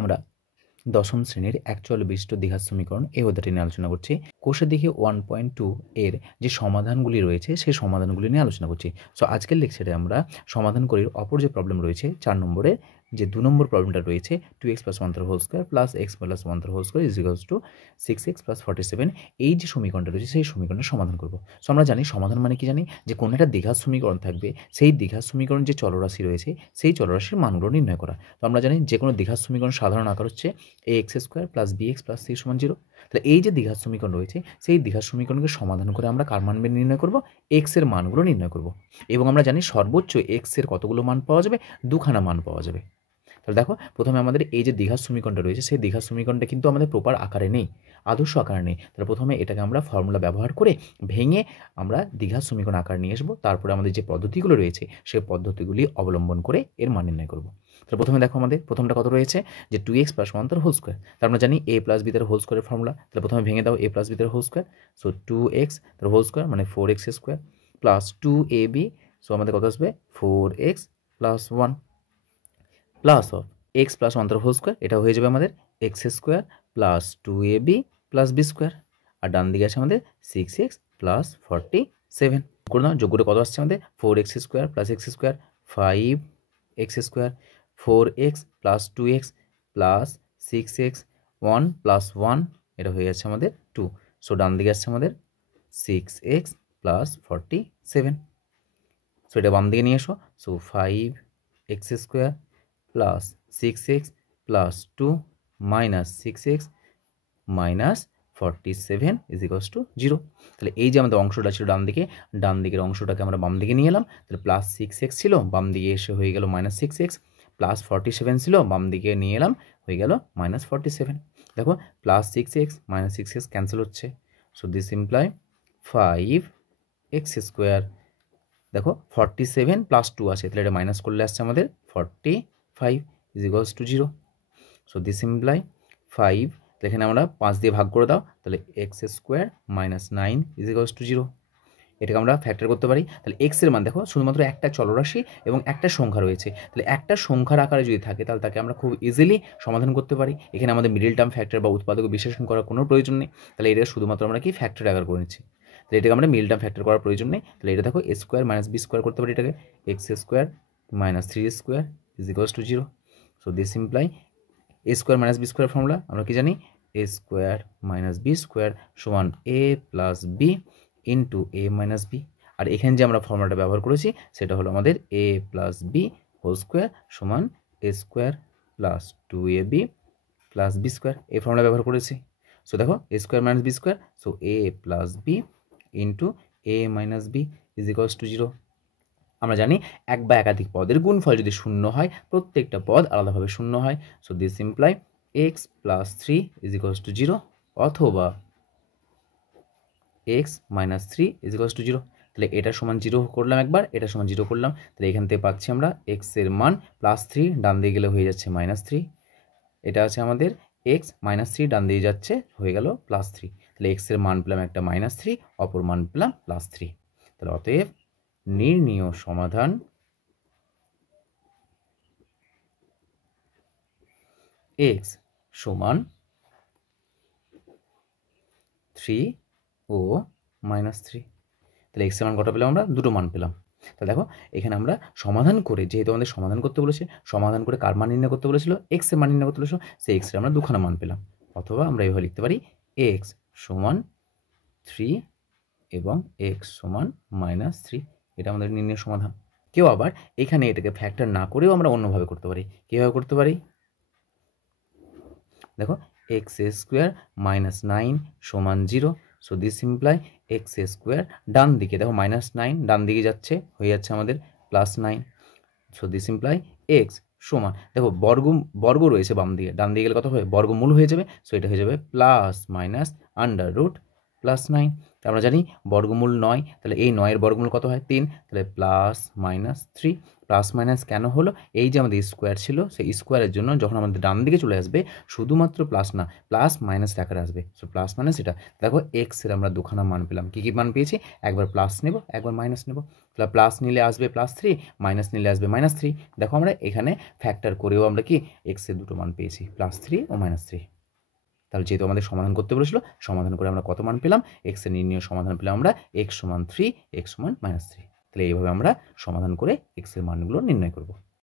আমরা দশম শ্রেণীর অ্যাকচুয়াল বিশিষ্ট দ্বিঘাত সমীকরণ এই অধ্যায়টি নিয়ে আলোচনা করছি। কোষের দিকে 1.2 এর যে সমাধানগুলি রয়েছে সেই সমাধানগুলি নিয়ে আলোচনা করছি। সো আজকের লেকচারে আমরা সমাধান করি অপর যে প্রবলেম রয়েছে 4 নম্বরের যে 2 নম্বর প্রবলেমটা রয়েছে 2x + 1 whole square plus x + 1 whole square equals to 6x + 47 এই যে সমীকরণটা রয়েছে সেই সমীকরণের সমাধান করব। সো আমরা জানি সমাধান মানে কি জানি যে কোনো একটা দ্বিঘাত সমীকরণ থাকবে, সেই দ্বিঘাত সমীকরণ যে চলরাশি রয়েছে সেই চলরাশির মানগুলো নির্ণয় করা। তো আমরা জানি যে কোনো দ্বিঘাত সমীকরণ সাধারণ আকার হচ্ছে ax² + bx + c = 0। তাহলে এই যে দ্বিঘাত সমীকরণ রয়েছে সেই দ্বিঘাত সমীকরণকে সমাধান করে আমরা কার মান নির্ণয় করব? x এর মানগুলো নির্ণয় করব। এবং আমরা জানি সর্বোচ্চ x এর কতগুলো মান পাওয়া যাবে? দুখানা মান পাওয়া যাবে। তাহলে দেখো প্রথমে আমাদের এই যে দ্বিঘাত সমীকরণটা রয়েছে সেই দ্বিঘাত সমীকরণটা কিন্তু আমাদের প্রপার আকারে নেই, আদর্শ আকারে নেই। তাহলে প্রথমে এটাকে আমরা ফর্মুলা ব্যবহার করে ভেঙে আমরা দ্বিঘাত সমীকরণ আকার নিয়ে আসবো। তারপরে আমাদের যে পদ্ধতিগুলো রয়েছে সেই পদ্ধতিগুলি অবলম্বন করে এর মান নির্ণয় করব। তাহলে প্রথমে দেখো আমাদের প্রথমটা কত রয়েছে যে 2x + 1 তার হোল স্কয়ার। তার আমরা জানি a + b তার হোল স্কয়ারের ফর্মুলা। তাহলে প্রথমে ভেঙে দাও a + b তার হোল স্কয়ার। সো 2x তার হোল স্কয়ার মানে 4x² প্লাস 2ab, সো আমাদের কত আসবে 4x + 1 প্লাস অফ x + 1 তার হোল স্কয়ার, এটা হয়ে যাবে আমাদের x² plus 2ab plus b square. আর ডান দিকে আছে আমাদের 6x প্লাস 47 করে দাও। যোগ করে কত আসছে আমাদের 4x² plus x² 5x² 4x plus 2x plus 6x 1 plus 1, এটা হয়ে যাচ্ছে আমাদের 2। সো ডান দিকে আসছে আমাদের 6x প্লাস 47। সো এটা বাম দিকে নিয়ে এসো। So 5x² plus 6x plus 2 minus 6x minus 47 = 0। তাহলে এই যে আমাদের অংশটা ছিল ডান দিকের অংশটাকে আমরা বাম দিকে নিয়ে এলাম। তাহলে প্লাস 6x ছিল, বাম দিকে এসে হয়ে গেল মাইনাস 6x, প্লাস 47 ছিল, বাম দিকে নিয়ে এলাম, হয়ে গেল মাইনাস 47। দেখো plus 6x minus 6x cancel হচ্ছে। So this imply 5x²। দেখো 47 প্লাস 2 আছে, তাহলে এটা মাইনাস করলে আসছে আমাদের 45 = 0। সো দিস ইমপ্লাই 5, এখানে আমরা 5 দিয়ে ভাগ করে দাও, তাহলে x² মাইনাস 9 = 0। এটাকে আমরা ফ্যাক্টর করতে পারি। তাহলে x এর মান দেখো শুধুমাত্র একটা চলরাশি এবং একটা সংখ্যা রয়েছে। তাহলে একটা সংখ্যার আকারে যদি থাকে তাহলে তাকে আমরা খুব ইজিলি সমাধান করতে পারি। এখানে আমাদের মিডল টার্ম ফ্যাক্টর বা উৎপাদক বিশ্লেষণ করার কোনো প্রয়োজন নেই। তাহলে এটা শুধুমাত্র আমরা কি ফ্যাক্টর আকার করে নিচ্ছি। তাহলে এটাকে আমরা মিডল টার্ম ফ্যাক্টর করার প্রয়োজন নেই। তাহলে এটা দেখো a² মাইনাস b² করতে পারি, এটাকে x² minus 3a² = 0। So this imply a² minus b² formula আমরা কি জানি a² মাইনাস b² সমান a plus b into a minus b। আর এখানে যে আমরা ফর্মুলাটা ব্যবহার করেছি সেটা হলো আমাদের a plus b whole square সমান a² plus 2ab plus b², এই ফর্মুলা ব্যবহার করেছি। সো দেখো a² minus b², so a plus b into a minus b = 0। আমরা জানি এক বা একাধিক পদের গুণফল যদি শূন্য হয় প্রত্যেকটা পদ আলাদাভাবে শূন্য হয়। So this imply x plus 3 = 0 অথবা x মাইনাস 3 = 0। তাহলে এটা সমান 0 করলাম একবার, এটা সমান 0 করলাম। তাহলে এখান থেকে পাচ্ছি আমরা x এর মান প্লাস 3, ডান দিকে গেলে হয়ে যাচ্ছে মাইনাস 3। এটা আছে আমাদের x মাইনাস 3, ডান দিকে যাচ্ছে হয়ে গেল প্লাস 3। তাহলে x এর মান পেলাম একটা মাইনাস 3, অপর মান পেলাম প্লাস 3। তাহলে অতএব নির্ণীয় সমাধান x সমান 3 ও মাইনাস 3। তাহলে x এর মান কটা পেলাম আমরা? দুটো মান পেলাম। তাহলে দেখো এখানে আমরা সমাধান করে, যেহেতু আমাদের সমাধান করতে বলেছে, সমাধান করে কার মান নির্ণয় করতে বলেছিল? x এর মান নির্ণয় করতে বলেছিল, সেই x এর আমরা দুখানা মান পেলাম। অথবা আমরা এইভাবে লিখতে পারি x সমান 3 এবং x সমান মাইনাস 3। এটা আমাদের নির্ণয় সমাধান। কেউ আবার এখানে এটাকে ফ্যাক্টর না করেও আমরা অন্যভাবে করতে পারি। কীভাবে করতে পারি? দেখো x² মাইনাস 9 সমান 0। সো দিস ইমপ্লাই x² ডান দিকে দেখো মাইনাস 9 ডান দিকে যাচ্ছে, হয়ে যাচ্ছে আমাদের plus 9। So this imply x সমান, দেখো বর্গ রয়েছে বাম দিকে, ডান দিকে গেলে কত হবে? বর্গমূল হয়ে যাবে। সো এটা হয়ে যাবে plus minus under root plus 9। আমরা জানি বর্গমূল 9, তাহলে এই 9 এর বর্গমূল কত হয়? 3। তাহলে প্লাস মাইনাস 3 প্লাস মাইনাস কেন হলো? এই যে আমাদের স্কোয়ার ছিল, সেই স্কোয়ারের জন্য যখন আমাদের ডান দিকে চলে আসবে শুধুমাত্র প্লাস না, প্লাস মাইনাস আকারে আসবে। সো প্লাস মাইনাস এটা দেখো এক্সের আমরা দুখানা মান পেলাম। কী কী মান পেয়েছি? একবার প্লাস নেব, একবার মাইনাস নেব। তাহলে প্লাস নিলে আসবে +3, মাইনাস নিলে আসবে -3। দেখো আমরা এখানে ফ্যাক্টর করেও আমরা কি এক্সের দুটো মান পেয়েছি, +3 ও -3। তাহলে যেহেতু আমাদের সমাধান করতে বলেছিল, সমাধান করে আমরা কত মান পেলাম? এক্সের নির্ণয় সমাধান পেলাম আমরা x = 3, x = -3। তাহলে এইভাবে আমরা সমাধান করে এক্সের মানগুলো নির্ণয় করব।